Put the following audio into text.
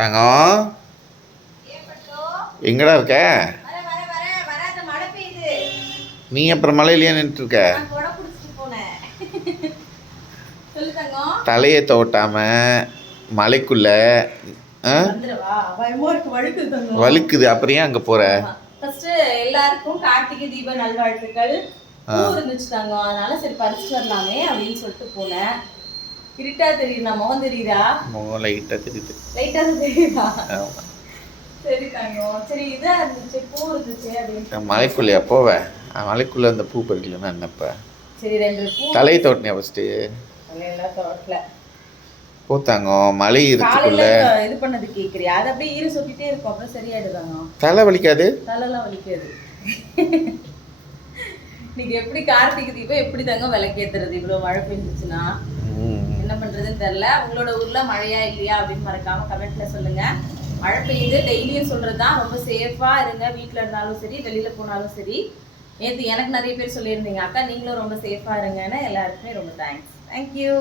தங்கம். எங்கடா இருக்க? நீ அப்புறம் மலையிலேயே நின்றுட்டு இருக்க நான் கொடை பிடிச்சிட்டு போனேன் சொல்லு தங்கம் தலையை தோட்டாம மலைக்குள்ள வழுக்குது. அப்புறம் ஏன் அங்கே போற? ஃபர்ஸ்ட் எல்லாருக்கும் கார்த்திகை தீப நல்வாழ்த்துக்கள். இருந்துச்சு அதனால சரி பறிச்சுட்டு வரலாமே அப்படின்னு சொல்லிட்டு போனேன். இருட்டா தெரியுதா முகம் தெரியுதா? முகம் லைட்டாக தெரியுது. லைட்டா தெரியுதா? ஆமா. சரி இதா இருந்துச்சு பூ இருந்துச்சு அப்படின்னு மலைக்குள்ளையா? போவேன் மலைக்குள்ளே அந்த பூ பறிக்கலன்னா என்னப்பா சரி ரெண்டு பூ தலையை தோட்டினியா ஃபஸ்ட்டு எல்லாம் தோட்டல. போத்தாங்கம் மலை இருக்குள்ள இது பண்ணது கேக்குறியா? அது அப்படியே ஈர சொட்டிட்டே இருக்கும் அப்புறம் சரியாயிடுதாங்க தலை வலிக்காது? தலைலாம் வலிக்காது. நீங்க எப்படி கார்த்திகை தீபம் எப்படி தாங்க விளக்கேத்துறது? இவ்வளவு மழை பெஞ்சிச்சுன்னா. என்ன பண்றதுன்னு தெரியல. உங்களோட ஊர்ல மழையா இல்லையா அப்படின்னு மறக்காம கமெண்ட்ல சொல்லுங்க. மழை பெய்யுது. டெய்லியும் சொல்றதுதான். ரொம்ப சேஃபா இருங்க. வீட்டில் இருந்தாலும் சரி வெளியில போனாலும் சரி. நேற்று எனக்கு நிறைய பேர் சொல்லியிருந்தீங்க. அக்கா நீங்களும் ரொம்ப சேஃபா இருங்கன்னு. எல்லாருக்குமே ரொம்ப தேங்க்ஸ் தேங்க்யூ